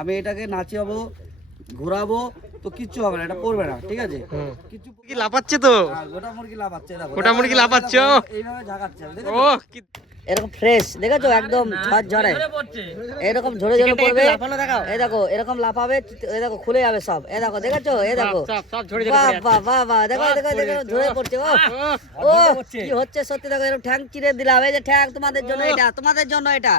আমি এটাকে নাচাবো, ঘোরাবো, তো কিচ্ছু হবে না, এটা পড়বে না, ঠিক আছে? কিছু কি লাফাচ্ছে তো, গোটা মুরগি লাফাচ্ছে, দেখো গোটা মুরগি লাফাচ্ছে, এইভাবে ঝাঁকাচ্ছে, দেখো ও কি এরকম ফ্রেশ দেখেছো, একদম ঝড় ঝরে এরকম ঝরে ঝরে পড়বে। এই দেখো এরকম লাফাবে, এই দেখো খুলে যাবে সব, এই দেখো দেখেছো, এই দেখো সব ঝরে ঝরে বাহ বাহ বাহ বাহ, দেখো দেখো দেখো ঝরে পড়ছে। ও ও কি হচ্ছে সত্যি, দেখো এরকম ঠ্যাং চিরে দিলাম, এই যে ঠ্যাং তোমাদের জন্য, এটা তোমাদের জন্য, এটা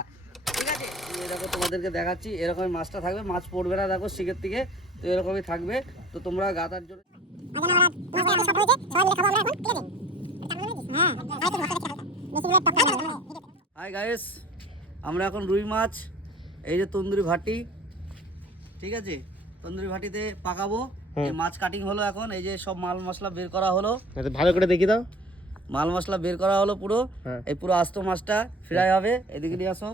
ঠিক আছে। এই দেখো তোমাদেরকে দেখাচ্ছি, এরকমই মাছটা থাকবে, মাছ পড়বে না, দেখো শিখের থেকে, তো এরকমই থাকবে। তো তোমরা গাদার জন্য হাই গাইস, আমরা এখন রুই মাছ, এই যে তন্দুরি ভাটি, ঠিক আছে, তন্দুরি ভাটিতে পাকাবো। এই মাছ কাটিং হলো এখন, এই যে সব মাল মশলা বের করা হলো, ভালো করে দেখি দাও। মাল মশলা বের করা হলো পুরো। এই পুরো আস্ত মাছটা ফ্রাই হবে, এদিকে নিয়ে আসো।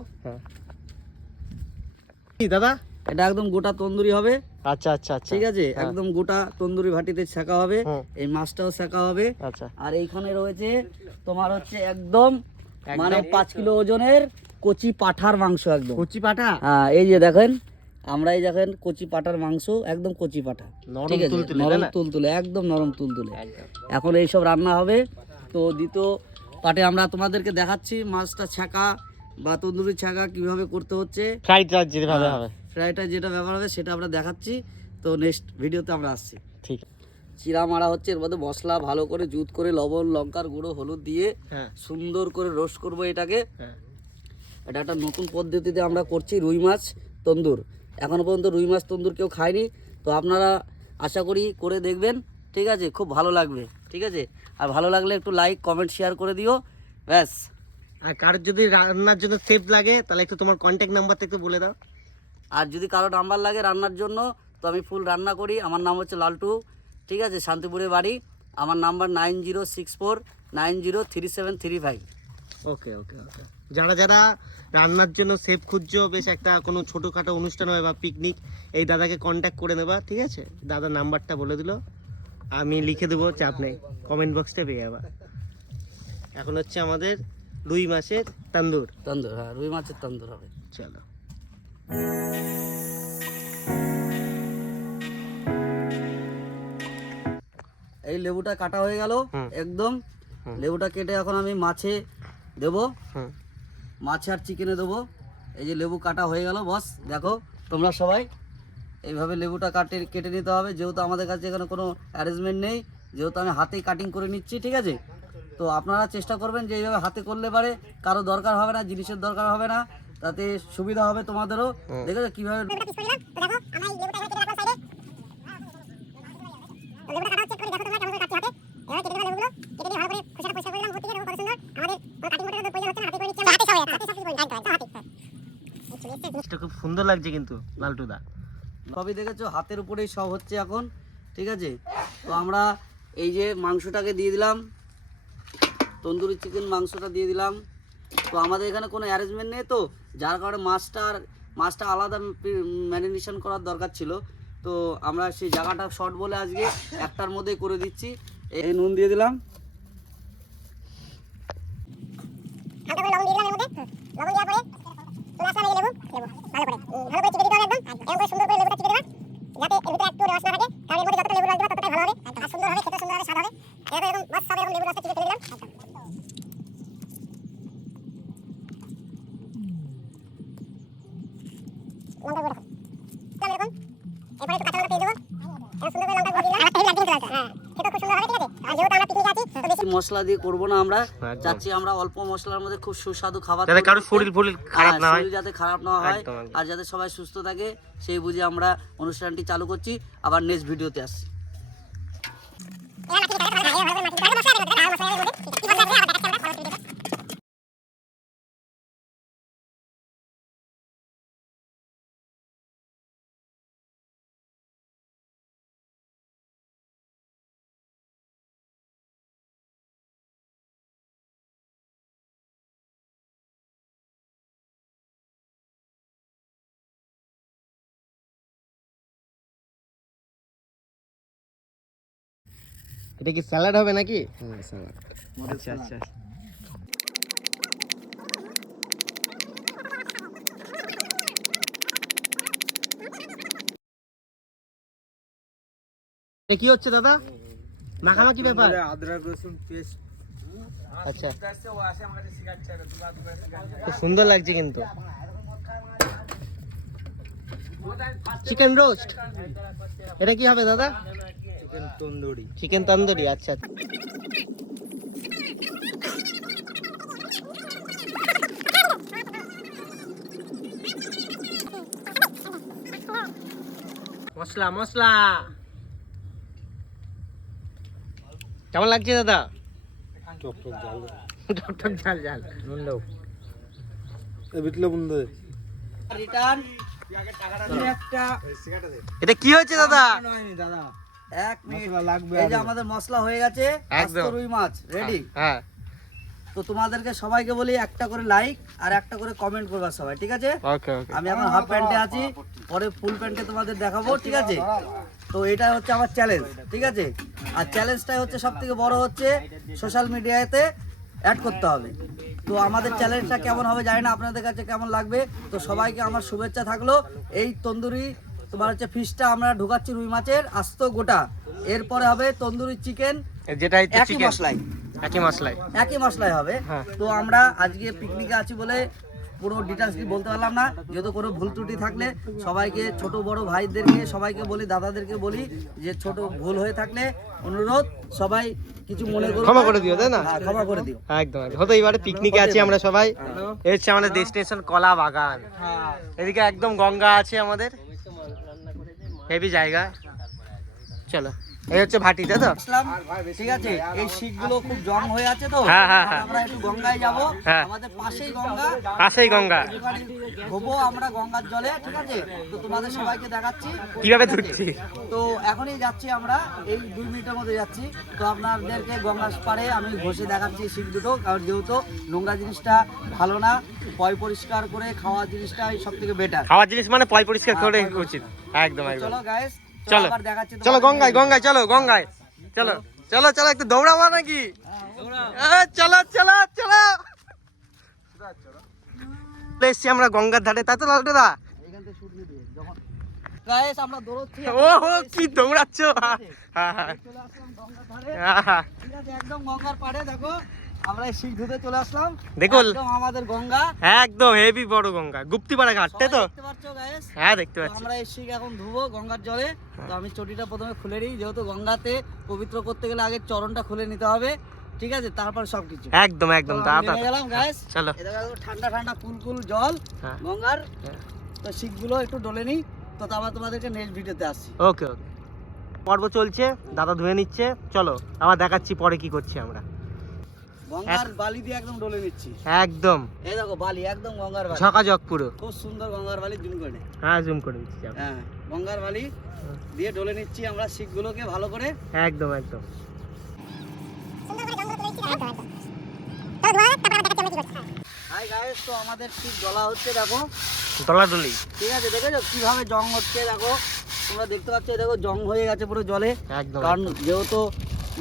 কি দাদা, এটা একদম গোটা তন্দুরি হবে। আচ্ছা আচ্ছা আচ্ছা, ঠিক আছে, একদম গোটা তন্দুরি ভাটিতে ছেঁকা হবে, এই মাছটাও ছেঁকা হবে। আচ্ছা, আর এইখানে রয়েছে তোমার হচ্ছে একদম মানে 5 কিলো ওজনের কচি পাঠার মাংস, একদম কচি পাঠা। হ্যাঁ, এই যে দেখেন, আমরা এই দেখেন কচি পাঠার মাংস, একদম কচি পাঠা, ঠিক আছে, নরম তুলতুলে, একদম নরম তুলতুলে। এখন এইসব রান্না হবে। তো দ্বিতীয় পাটে আমরা তোমাদেরকে দেখাচ্ছি মাছটা ছেঁকা বা তন্দুরি ছেঁকা কিভাবে করতে হচ্ছে, ফ্রাইটা যেভাবে হবে, ফ্রাইটা যেটা ব্যবহার হবে সেটা আমরা দেখাচ্ছি। তো নেক্সট ভিডিওতে আমরা আসছি। ঠিক। চিরা মারা হচ্ছে, এর মধ্যে মশলা ভালো করে জুত করে লবণ লঙ্কার গুঁড়ো হলুদ দিয়ে সুন্দর করে রোস্ট করব এটাকে। এটা একটা নতুন পদ্ধতিতে আমরা করছি রুই মাছ তন্দুর। এখনো পর্যন্ত রুই মাছ তন্দুর কেউ খায়নি, তো আপনারা আশা করি করে দেখবেন, ঠিক আছে, খুব ভালো লাগবে, ঠিক আছে। আর ভালো লাগলে একটু লাইক কমেন্ট শেয়ার করে দিও, ব্যাস। আর কারোর যদি রান্নার জন্য সেফ লাগে তাহলে একটু তোমার কন্ট্যাক্ট নাম্বারটা একটু বলে দাও। আর যদি কারো নাম্বার লাগে রান্নার জন্য, তো আমি ফুল রান্না করি। আমার নাম হচ্ছে লালটু, ঠিক আছে, শান্তিপুরে বাড়ি। আমার নাম্বার 9064903735। ওকে ওকে ওকে। যারা যারা রান্নার জন্য সেফ খুঁজছো, বেশ একটা কোনো ছোটোখাটো অনুষ্ঠান হয় বা পিকনিক, এই দাদাকে কন্ট্যাক্ট করে নেবা, ঠিক আছে। দাদার নাম্বারটা বলে দিল, আমি লিখে দেবো, চাপ নেই, কমেন্ট বক্সটা পেয়ে যাবা। এখন হচ্ছে আমাদের রুই মাছের তন্দুর। তন্দুর, হ্যাঁ, রুই মাছের তন্দুর হবে। চলো। এই লেবুটা কাটা হয়ে গেল একদম। লেবুটা কেটে এখন আমি মাছে দেবো, মাছে আর চিকেনে দেবো। এই যে লেবু কাটা হয়ে গেল বস, দেখো তোমরা সবাই এইভাবে লেবুটা কেটে নিতে হবে। যেহেতু আমাদের কাছে এখানে কোনো অ্যারেঞ্জমেন্ট নেই, যেহেতু আমি হাতেই কাটিং করে নিচ্ছি, ঠিক আছে। তো আপনারা চেষ্টা করবেন যে এইভাবে হাতে করলে পারে কারো দরকার হবে না, জিনিসের দরকার হবে না, তাতে সুবিধা হবে তোমাদেরও। দেখেছো কীভাবে খুব সুন্দর লাগছে কিন্তু লালটুদা, সবই দেখেছো, হাতের উপরেই সব হচ্ছে এখন, ঠিক আছে। তো আমরা এই যে মাংসটাকে দিয়ে দিলাম, তন্দুরি চিকেন মাংসটা দিয়ে দিলাম। তো আমাদের এখানে কোনো অ্যারেঞ্জমেন্ট নেই, তো যার কারণে মাছটা আলাদা ম্যারিনেশন করার দরকার ছিল। তো আমরা সেই জায়গাটা শর্ট বলে আজকে একটার মধ্যেই করে দিচ্ছি। এই নুন দিয়ে দিলাম, মশলা দিয়ে করবো না আমরা, চাচ্ছি আমরা অল্প মশলার মধ্যে খুব সুস্বাদু খাবার, যাতে কারো শরীর খারাপ না হয়, শরীর যাতে খারাপ না হয়, আর যাতে সবাই সুস্থ থাকে, সেই বুঝে আমরা অনুষ্ঠানটি চালু করছি। আবার নেক্সট ভিডিওতে আসছি। এটা কি স্যালাড হবে নাকি? স্যালাড। আচ্ছা আচ্ছা। এ কি হচ্ছে দাদা? মাখামাখি ব্যাপার? আদরক রসুন পেস্ট। আচ্ছা, খুব সুন্দর লাগছে কিন্তু। চিকেন রোস্ট, এটা কি হবে দাদা? চিকেন তন্দুরি। চিকেন তন্দুরি, আচ্ছা। মশলা মশলা কেমন লাগছে দাদা? টক ঝাল। টক ঝাল ঝাল। নুন দাও। এ বিটলে বন্ধ। রিটার্ন এটা কি হয়েছে দাদা? দাদা 1 মিনিট মশলা লাগবে। এই যে আমাদের মশলা হয়ে গেছে, একদম। আস্ত রুই মাছ রেডি। হ্যাঁ, তো তোমাদেরকে সবাইকে বলি একটা করে লাইক আর একটা করে কমেন্ট করবা সবাই, ঠিক আছে? ওকে ওকে। আমি এখন হাফ প্যান্টে আছি, পরে ফুল প্যান্টে তোমাদের দেখাবো, ঠিক আছে? তো এটা হচ্ছে আমার চ্যালেঞ্জ, ঠিক আছে? আর চ্যালেঞ্জটাই হচ্ছে সব থেকে বড় হচ্ছে সোশ্যাল মিডিয়াতে অ্যাড করতে হবে। তো আমাদের চ্যালেঞ্জটা কেমন হবে জানি না, আপনাদের কাছে কেমন লাগবে। তো সবাইকে আমার শুভেচ্ছা থাকলো। এই তন্দুরি তোমার হচ্ছে ফিশটা আমরা ঢুকাচ্ছি রুই মাছের আস্ত গোটা, এরপরে হবে তন্দুরি চিকেন যেটা হচ্ছে একই চিকেন, মশলায়, একই মশলাই। একই মশলায় হবে। হ্যাঁ। তো আমরা আজকে পিকনিকে আছি বলে পুরো ডিটেলস বলতে পারলাম না, যেহেতু কোনো ভুল ত্রুটি থাকলে সবাইকে, ছোট বড় ভাইদেরকে সবাইকে বলি, দাদাদেরকে বলি যে ছোট ভুল হয়ে থাকলে অনুরোধ সবাই কিছু মনে করো, ক্ষমা করে দিও, তাই না? হ্যাঁ, ক্ষমা করে দিও। একদম একদম। হতেই পারে, পিকনিকে আছি আমরা সবাই। এই হচ্ছে আমাদের ডেস্টিনেশন কলা বাগান। এদিকে একদম গঙ্গা আছে আমাদের, হেভি জায়গা। চলো, এই হচ্ছে ভাটি, তাই তো? আসলাম, ঠিক আছে? এই শিখগুলো খুব জং হয়ে আছে, তো হ্যাঁ, হ্যাঁ, হ্যাঁ। আমরা একটু গঙ্গায় যাব। হ্যাঁ। আমাদের পাশেই গঙ্গা, পাশেই গঙ্গা। একটুখানি ঘুরবো আমরা গঙ্গার জলে, ঠিক আছে? তো তোমাদের সবাইকে দেখাচ্ছি কিভাবে ঠিক আছে? ধুচ্ছি। তো এখনই যাচ্ছি আমরা, এই 2 মিনিটের মধ্যে যাচ্ছি। তো আপনাদেরকে গঙ্গার পাড়ে আমি ঘষে দেখাচ্ছি শিখ দুটো, কারণ যেহেতু নোংরা জিনিসটা ভালো না, পয় পরিষ্কার করে খাওয়া জিনিসটাই সব থেকে বেটার। খাওয়ার জিনিস মানে পয় পরিষ্কার করে উচিত। একদম একদম। চলো গাইস, চলো আবার দেখাচ্ছি চলো তোমাদের। গঙ্গায়, গঙ্গায় চলো, গঙ্গায় চলো। চলো চলো, একটু দৌড়াবো নাকি? চলো চলো চলো। এসছি আমরা গঙ্গার ধারে, তাই তো লালটুদা? এখান থেকে শুট নিয়ে যখন গাইস আমরা দৌড়চ্ছি, ও কি দৌড়াচ্ছ! হ্যাঁ হ্যাঁ চলে আসলাম গঙ্গার ধারে, হ্যাঁ। ঠিক আছে? একদম গঙ্গার পাড়ে দেখো, আমরা এই শিখ ধুতে চলে আসলাম। দেখুন। একদম আমাদের গঙ্গা, একদম হেভি বড় গঙ্গা, গুপ্তিপাড়া ঘাট, তাই তো? সবাই দেখতে পাচ্ছ গাইস? হ্যাঁ, দেখতে তো পাচ্ছি। আমরা এই শিখ এখন ধুবো গঙ্গার জলে। তো আমি চটিটা প্রথমে খুলে নিই, যেহেতু গঙ্গাতে পবিত্র করতে গেলে আগে চরণটা খুলে নিতে হবে, ঠিক আছে? তারপর সবকিছু। একদম একদম। তো আমি তাড়াতাড়ি নেমে গেলাম গাইস। চলো। এটা দেখো ঠান্ডা ঠান্ডা কুলকুল জল হ্যাঁ। গঙ্গার। হ্যাঁ। তো শিখগুলো একটু ডলে নিই, তো তারপর তোমাদেরকে নেক্সট ভিডিওতে আসছি। ওকে ওকে। পর্ব চলছে, দাদা ধুয়ে নিচ্ছে। চলো আবার দেখাচ্ছি পরে কি করছি আমরা। গঙ্গার বালি দিয়ে একদম ডলে নিচ্ছি। একদম এই দেখো বালি, একদম গঙ্গার বালি, ঝকাঝক পুরো। খুব সুন্দর গঙ্গার বালি, জুম করে। হ্যাঁ, জুম করে দিচ্ছি। যাও। হ্যাঁ, গঙ্গার বালি দিয়ে ডলে নিচ্ছি আমরা শিখগুলোকে ভালো করে। একদম একদম। হাই গাইস, তো আমাদের শিখ ডলা হচ্ছে দেখো, দলাদলি। ঠিক আছে? দেখেছো কিভাবে জং হচ্ছে, দেখো তোমরা দেখতে পাচ্ছ, এই দেখো জং হয়ে গেছে পুরো জলে। একদম কারণ যেহেতু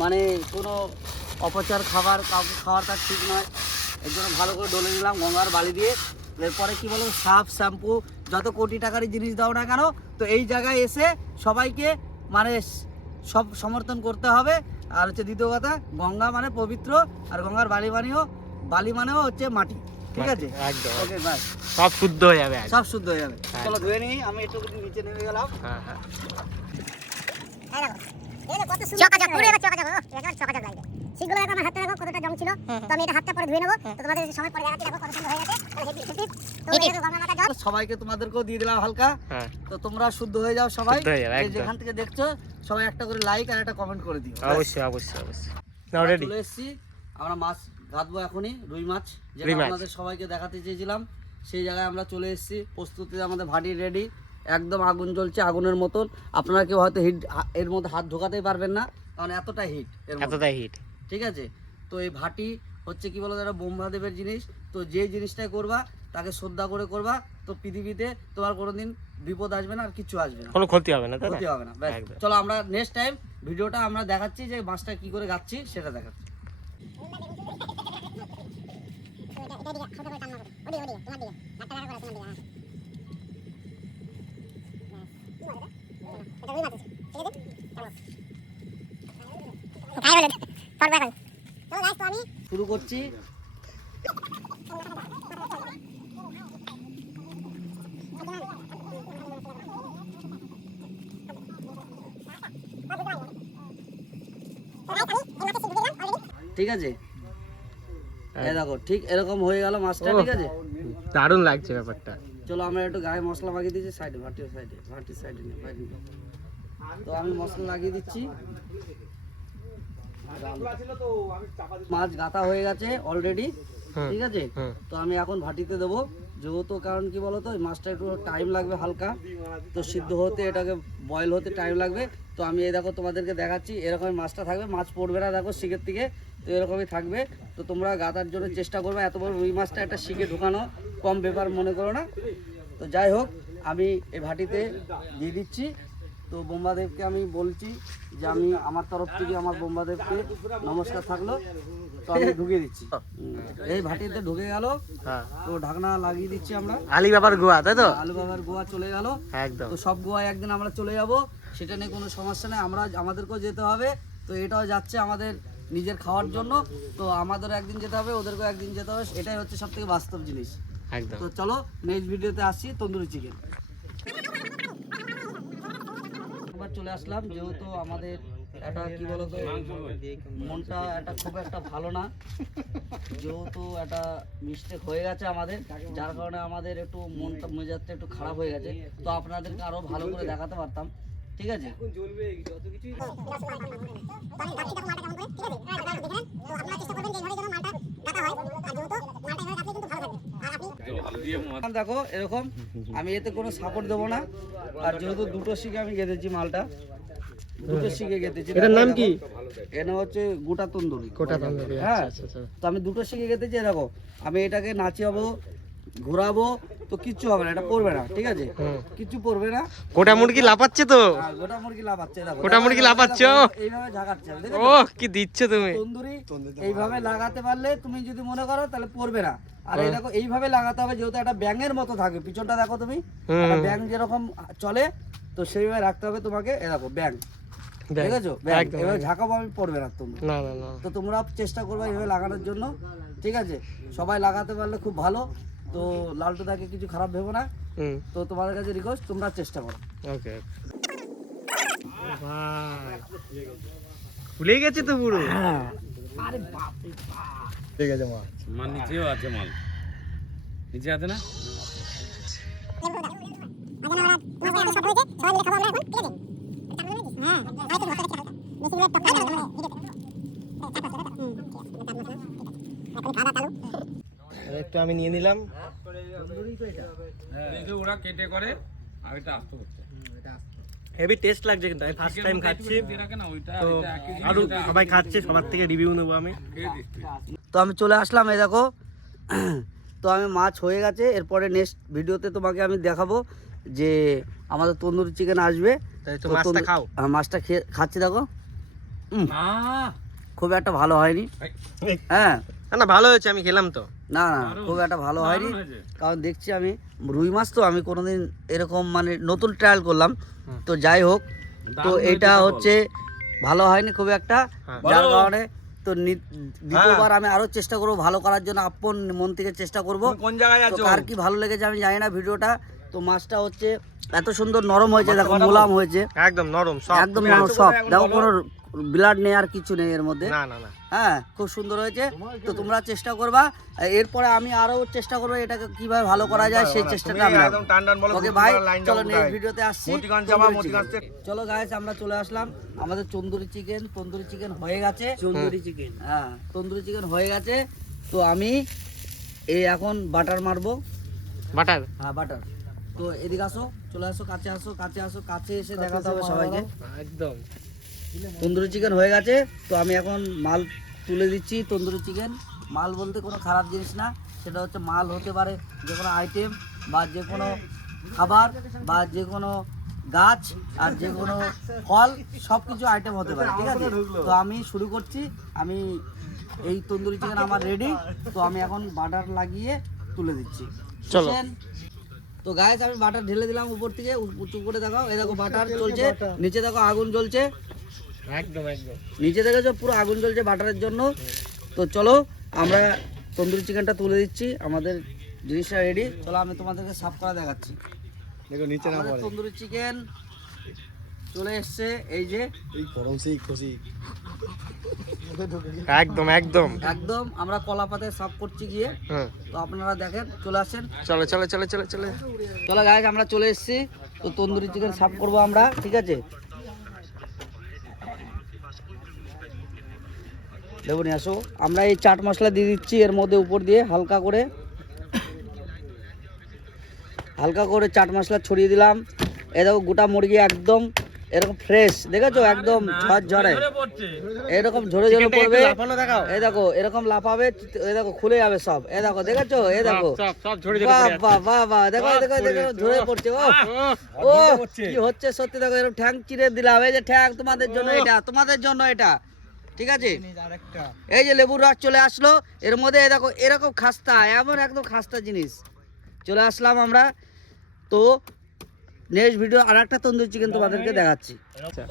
মানে কোনো অপচার খাবার কাউকে খাওয়ার তার ঠিক নয়, এর জন্য ভালো করে ডলে নিলাম গঙ্গার বালি দিয়ে। এরপরে কি বলো, সার্ফ শ্যাম্পু যত কোটি টাকারই জিনিস দাও না কেন, তো এই জায়গায় এসে সবাইকে মানে সব সমর্থন করতে হবে। আর হচ্ছে দ্বিতীয় কথা, গঙ্গা মানে পবিত্র, আর গঙ্গার বালি মানেও হচ্ছে মাটি, ঠিক আছে? একদম। ওকে বাই, সব শুদ্ধ হয়ে যাবে আজ। সব শুদ্ধ হয়ে যাবে। হ্যাঁ। চলো ধুয়ে নিই, আমি একটু নিচে নেমে গেলাম। হ্যাঁ হ্যাঁ। চকাচক পুরো এবার চকাচক একেবারে চকাচক লাগবে। শিখগুলো দেখো আমার হাতে, দেখো কতটা জং ছিল। তো আমি এটা হাতটা পরে ধুয়ে নেবো। তো তোমাদের সময় পরে দেখাচ্ছি, দেখো কত সুন্দর হয়ে গেছে। তো হেভি হেভি। তো এই দেখো গঙ্গা মাতা জল। সবাইকে তোমাদেরকেও দিয়ে দিলাম হালকা। হ্যাঁ, তো তোমরা শুদ্ধ হয়ে যাও সবাই, শুদ্ধ হয়ে যাবে, যে একদম। যেখান থেকে দেখছো সবাই একটা করে লাইক আর একটা কমেন্ট করে দিও। অবশ্যই অবশ্যই অবশ্যই। নাও আমরা রেডি। চলে এসেছি, আমরা মাছ কাটবো এখনই, রুই মাছ, যেটা রুই মাছ। আপনাদের সবাইকে দেখাতে চেয়েছিলাম। সেই জায়গায় আমরা চলে এসেছি, প্রস্তুতিতে আমাদের ভাটি রেডি, একদম আগুন জ্বলছে আগুনের মতন। আপনারা কেউ হয়তো হিট এর মধ্যে হাত ঢোকাতেই পারবেন না, কারণ এতটা হিট এর মধ্যে, এতটাই হিট। ঠিক আছে? তো এই ভাটি হচ্ছে কি বলো, যারা ব্রহ্মাদেবের জিনিস, তো যে জিনিসটাই করবা তাকে শ্রদ্ধা করে করবা, তো পৃথিবীতে তোমার কোনোদিন বিপদ আসবে না, আর কিছু আসবে না, কোনো ক্ষতি হবে না, তাই না? ক্ষতি হবে না। ব্যাস, একদম। চলো আমরা নেক্সট টাইম ভিডিওটা আমরা দেখাচ্ছি, যে মাছটা কি করে গাচ্ছি সেটা দেখাচ্ছি। শুরু করছি। ঠিক আছে, এই দেখো ঠিক এরকম হয়ে গেল মাছটা। ঠিক আছে, দারুণ লাগছে ব্যাপারটা। চলো আমরা একটু গায়ে মশলা লাগিয়ে দিচ্ছি সাইডে, ভাটির সাইডে নিয়ে বাইরে নিয়ে। তো আমি মশলা লাগিয়ে দিচ্ছি। মাছ গাঁথা হয়ে গেছে অলরেডি। ঠিক আছে, তো আমি এখন ভাটিতে দেবো যেহেতু, কারণ কি বলতো এই মাছটা একটু টাইম লাগবে হালকা, তো সিদ্ধ হতে, এটাকে বয়েল হতে টাইম লাগবে। তো আমি এই দেখো তোমাদেরকে দেখাচ্ছি, এরকমই মাছটা থাকবে, মাছ পড়বে না দেখো শিকের থেকে, তো এরকমই থাকবে। তো তোমরা গাঁথার জন্য চেষ্টা করবে, এত বড় রুই মাছটা একটা শিকে ঢোকানো কম ব্যাপার মনে করো না। তো যাই হোক, আমি এই ভাটিতে দিয়ে দিচ্ছি। তো বোম্বাদেবকে আমি বলছি যে আমি আমার তরফ থেকে আমার বোম্বাদেবকে নমস্কার থাকলো। তো আমি ঢুকিয়ে দিচ্ছি, এই ভাটিতে ঢুকে গেল। তো ঢাকনা লাগিয়ে দিচ্ছি আমরা। আলী বাবার গোয়া, তাই তো? আলু বাবার গোয়া চলে গেল একদম। তো সব গোয়ায় একদিন আমরা চলে যাব, সেটা নিয়ে কোনো সমস্যা নেই। আমাদেরকেও যেতে হবে, তো এটাও যাচ্ছে আমাদের নিজের খাওয়ার জন্য। তো আমাদেরও একদিন যেতে হবে, ওদেরকেও একদিন যেতে হবে, এটাই হচ্ছে সব থেকে বাস্তব জিনিস। একদম। তো চলো নেক্সট ভিডিওতে আসছি তন্দুরি চিকেন। এবার চলে আসলাম, যেহেতু আমাদের একটা কি বলতো মনটা একটা খুব একটা ভালো না, যেহেতু একটা মিস্টেক হয়ে গেছে আমাদের, যার কারণে আমাদের একটু মনটা মেজাজটা একটু খারাপ হয়ে গেছে। তো আপনাদেরকে আরো ভালো করে দেখাতে পারতাম। ঠিক আছে, দেখো এরকম আমি এতে কোনো সাপোর্ট দেবো না। আর যেহেতু দুটো শিকে আমি গেঁথেছি মালটা, দুটো শিকে গেঁথেছি। এটার নাম কি? এটা হচ্ছে গোটা তন্দুরি। গোটা তন্দুরি, হ্যাঁ। আচ্ছা আচ্ছা। তো আমি দুটো শিকে গেঁথেছি। দেখো আমি এটাকে নাচিয়াবো, ঘোরাবো, তো কিচ্ছু হবে না, এটা পড়বে না। ঠিক আছে, কিচ্ছু পড়বে না। গোটা মুরগি লাফাচ্ছে তো? আর গোটা মুরগি লাফাচ্ছে, দেখো গোটা মুরগি লাফাচ্ছে, এইভাবে ঝাঁকাচ্ছে। ও কি দিচ্ছ তুমি? তন্দুরি এইভাবে লাগাতে পারলে তুমি যদি মনে করো তাহলে পড়বে না। আর এই দেখো এইভাবে লাগাতে হবে, যেহেতু একটা ব্যাঙের মতো থাকবে পিছনটা, দেখো তুমি একটা ব্যাঙ যেরকম চলে, তো সেইভাবে রাখতে হবে তোমাকে। এই দেখো ব্যাঙ, ঠিক আছে, এভাবে ঝাঁকাবো, আমি পড়বে না তুমি। না না না, তো তোমরা চেষ্টা করবে এইভাবে লাগানোর জন্য। ঠিক আছে, সবাই লাগাতে পারলে খুব ভালো। তো লালটু দাকে কিছু খারাপ ভেবো না। তো তোমাদের কাছে রিকোয়েস্ট, তোমরা চেষ্টা করো। ওকে। ভাই ভুলে গেছে তো পুরো। আরে বাপ রে বাপ, ঠিক আছে মা, মাল নিচেও আছে, মাল নিচে আছে না? একটু আমি নিয়ে নিলাম। ওরা কেটে করে আর এটা আস্ত করছে। হেভি টেস্ট লাগছে, কিন্তু আমি ফার্স্ট টাইম খাচ্ছি। না ওইটা তো আরো সবাই খাচ্ছে, সবার থেকে রিভিউ নেবো আমি। তো আমি চলে আসলাম, এই দেখো। তো আমি মাছ হয়ে গেছে, এরপরে নেক্সট ভিডিওতে তোমাকে আমি দেখাবো যে আমাদের তন্দুরি চিকেন আসবে। তাই তো মাছটা খাও। মাছটা খাচ্ছি, দেখো না খুব একটা ভালো হয়নি। হ্যাঁ না ভালো হয়েছে, আমি খেলাম তো। না না, খুব একটা ভালো হয়নি, কারণ দেখছি আমি রুই মাছ তো আমি কোনোদিন এরকম মানে নতুন ট্রায়াল করলাম। তো যাই হোক, তো এটা হচ্ছে ভালো হয়নি খুব একটা, যার কারণে তো দ্বিতীয়বার আমি আরো চেষ্টা করবো ভালো করার জন্য, আপন মন থেকে চেষ্টা করবো। কোন জায়গায় তো কার কি ভালো লেগেছে আমি জানি না ভিডিওটা। তো মাছটা হচ্ছে এত সুন্দর নরম হয়েছে, দেখো মোলাম হয়েছে, একদম নরম, সব একদম নরম সব, দেখো কোনো ব্লাড নেই আর কিছু নেই এর মধ্যে। না না না, হ্যাঁ খুব সুন্দর হয়েছে। তো তোমরা চেষ্টা করবা, এরপরে আমি আরো চেষ্টা করবো এটাকে কিভাবে ভালো করা যায়, সেই চেষ্টাটা আমি ওকে ভাই। চলো নেক্সট ভিডিওতে আসছি। চলো গাইস, আমরা চলে আসলাম, আমাদের তন্দুরি চিকেন হয়ে গেছে। তন্দুরি চিকেন, হ্যাঁ তন্দুরি চিকেন হয়ে গেছে। তো আমি এই এখন বাটার মারবো। বাটার? হ্যাঁ বাটার। তো এদিকে আসো, চলে আসো, কাছে আসো, কাছে এসে দেখাতে হবে সবাইকে। একদম তন্দুরি চিকেন হয়ে গেছে। তো আমি এখন মাল তুলে দিচ্ছি। তন্দুরি চিকেন মাল বলতে কোনো খারাপ জিনিস না, সেটা হচ্ছে মাল হতে পারে যে কোনো আইটেম বা যে কোনো খাবার বা যে কোনো গাছ আর যে কোনো ফল, সব কিছু আইটেম হতে পারে। ঠিক আছে, তো আমি শুরু করছি। আমি এই তন্দুরি চিকেন আমার রেডি। তো আমি এখন বাটার লাগিয়ে তুলে দিচ্ছি। চলো। তো গাইস আমি বাটার ঢেলে দিলাম উপর থেকে, উঁচু করে দেখাও, এই দেখো বাটার চলছে, নিচে দেখো আগুন জ্বলছে। একদম একদম। নিচে দেখেছো পুরো আগুন জ্বলছে বাটারের জন্য। তো চলো আমরা তন্দুরি চিকেনটা তুলে দিচ্ছি, আমাদের জিনিসটা রেডি। চলো আমি তোমাদেরকে সাফ করা দেখাচ্ছি। দেখো নিচে না আমাদের পড়ে। তন্দুরি চিকেন চলে এসছে, এই যে এই গরম সেই খুশি। একদম একদম। একদম আমরা কলা পাতায় সাফ করছি গিয়ে। হ্যাঁ তো আপনারা দেখেন, চলে আসেন। চলো চলো চলো চলো চলো। চলো গাইস আমরা চলে এসেছি। তো তন্দুরি চিকেন সাফ করবো আমরা, ঠিক আছে? দেখুন আসো, আমরা এই চাট মশলা দিয়ে দিচ্ছি এর মধ্যে উপর দিয়ে হালকা করে চাট মশলা ছড়িয়ে দিলাম। এই দেখো গোটা মুরগি একদম এরকম ফ্রেশ, দেখেছো একদম ঝরঝরে, এরকম ঝরে ঝরে পড়বে। এই দেখো এরকম লাফাবে, এই দেখো খুলে যাবে সব। এই দেখো দেখেছো, এই দেখো বাহ বাহ বাহ বাহ, দেখো দেখো দেখো ঝরে পড়ছে। ও কি হচ্ছে সত্যি, দেখো এরকম ঠ্যাং চিরে দিলাম। এই যে ঠ্যাং তোমাদের জন্য, এটা তোমাদের জন্য এটা, ঠিক আছে? এই যে লেবুর রস চলে আসলো এর মধ্যে। এই দেখো এরকম খাস্তা, এমন একদম খাস্তা জিনিস চলে আসলাম আমরা। তো নেক্সট ভিডিও আর একটা তন্দুরি চিকেন তোমাদেরকে দেখাচ্ছি।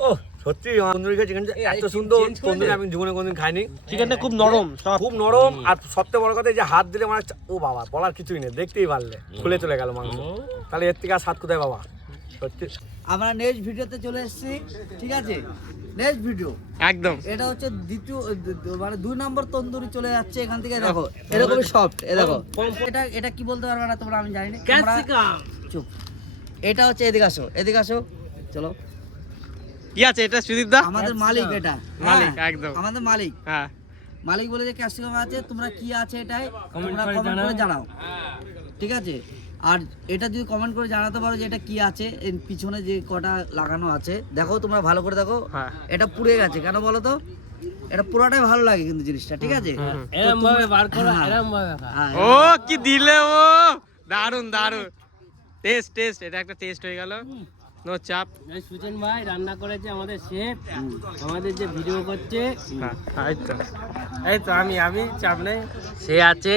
ও সত্যি তন্দুরি চিকেন এত সুন্দর তন্দুরি আমি জীবনে কোনদিন খাইনি। চিকেনটা খুব নরম, খুব নরম, আর সবথেকে বড় কথা এই যে হাত দিলে মানে ও বাবা বলার কিছুই নেই, দেখতেই পারলে খুলে চলে গেল মাংস। তাহলে এর থেকে আর স্বাদ কোথায় বাবা, সত্যি। আমরা নেক্সট ভিডিওতে চলে এসেছি, ঠিক আছে? নেক্সট ভিডিও একদম। এটা হচ্ছে দ্বিতীয় মানে 2 নম্বর তন্দুরি চলে যাচ্ছে এখান থেকে। দেখো এরকমই সফট, এ দেখো এটা কি বলতে পারবে না তোমরা, আমি জানি না। চুপ, এটা হচ্ছে, এদিকে আসো এদিকে আসো, চলো। কি আছে এটা সুদীপ দা? আমাদের মালিক, এটা মালিক, হ্যাঁ, একদম আমাদের মালিক। হ্যাঁ মালিক বলে যে ক্যাপসিকাম আছে, তোমরা কি আছে এটাই তোমরা কমেন্ট করে জানাও, ঠিক আছে? আর এটা যদি কমেন্ট করে জানাতে পারো যে এটা কি আছে, এর পিছনে যে কটা লাগানো আছে দেখো, তোমরা ভালো করে দেখো। হ্যাঁ। এটা পুড়ে গেছে কেন বলো তো? এটা পুরোটাই ভালো লাগে কিন্তু জিনিসটা, ঠিক আছে? এরকম ভাবে বার করো, এরকম ভাবে হ্যাঁ, ও কি দিলে ও, দারুন দারুন। টেস্ট টেস্ট, এটা একটা টেস্ট হয়ে গেল, নো চাপ। সুজন ভাই রান্না করেছে, আমাদের শেফ, আমাদের যে ভিডিও করছে এই তো আমি চাপ নেই। সে আছে,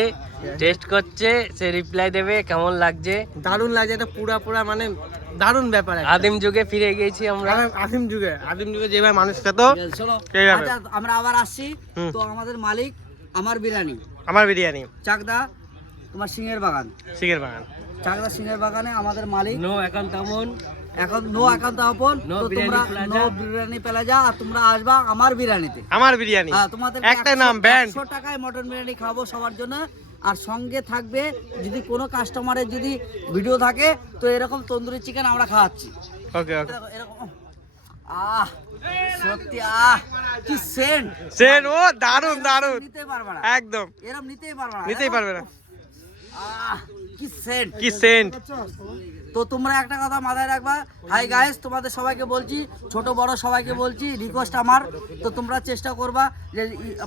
টেস্ট করছে, সে রিপ্লাই দেবে কেমন লাগছে। দারুণ লাগছে, এটা পুরা মানে দারুণ ব্যাপার। আদিম যুগে ফিরে গেছি আমরা। আদিম যুগে যেভাবে মানুষ খেত ঠিক আছে, চলো। এইভাবে। আচ্ছা, আমরা আবার আসছি। তো আমাদের মালিক আমার বিরিয়ানি, আমার বিরিয়ানি, চাকদা তোমার সিংহের বাগান, সিংহের বাগান, চাকদা সিংহের বাগানে আমাদের মালিক। নো এখন তেমন এখন নো একান্ত আপন। নো তো তোমরা বিরিয়ানি নো বিরিয়ানি প্লাজা, আর তোমরা আসবা আমার বিরিয়ানিতে। আমার বিরিয়ানি, হ্যাঁ, তোমাদের একটা নাম ব্যান্ড। 100 টাকায় মটন বিরিয়ানি খাবো সবার জন্য। আর সঙ্গে থাকবে, যদি কোনো কাস্টমারের যদি ভিডিও থাকে তো এরকম তন্দুরি চিকেন আমরা খাওয়াচ্ছি। ওকে ওকে। দেখো, এরকম সত্যি কি সেন্ট সেন, ও দারুণ দারুণ, নিতে পারবে না, একদম এরকম নিতেই পারবে না, নিতেই পারবে না। কি সেন্ট, কি সেন্ট। তো তোমরা একটা কথা মাথায় রাখবা। হাই গাইস, তোমাদের সবাইকে বলছি, ছোট বড় সবাইকে বলছি, রিকোয়েস্ট আমার। তো তোমরা চেষ্টা করবা যে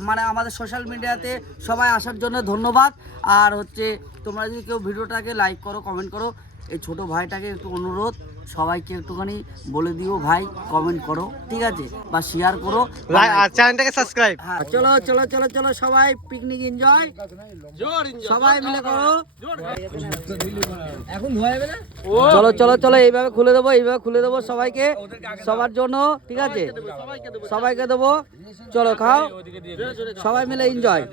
মানে আমাদের সোশ্যাল মিডিয়াতে সবাই আসার জন্য ধন্যবাদ। আর হচ্ছে তোমরা যদি কেউ ভিডিওটাকে লাইক করো, কমেন্ট করো, এই ছোট ভাইটাকে একটু অনুরোধ, সবাইকে একটুখানি বলে দিও ভাই কমেন্ট করো, ঠিক আছে? বা শেয়ার করো, আর চ্যানেলটাকে সাবস্ক্রাইব। হ্যাঁ, চলো চলো চলো চলো, সবাই পিকনিক এনজয়, সবাই মিলে করো। চলো চলো চলো, এইভাবে খুলে দেবো, এইভাবে খুলে দেবো সবাইকে, সবার জন্য, ঠিক আছে? সবাইকে দেবো, চলো খাও, সবাই মিলে এনজয়।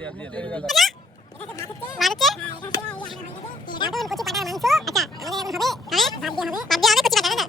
কচি পাটার মাংস, আচ্ছা আমাদের এখন হবে, হ্যাঁ ভাত দিয়ে হবে, ভাত দিয়ে হবে, কচি পাটা না।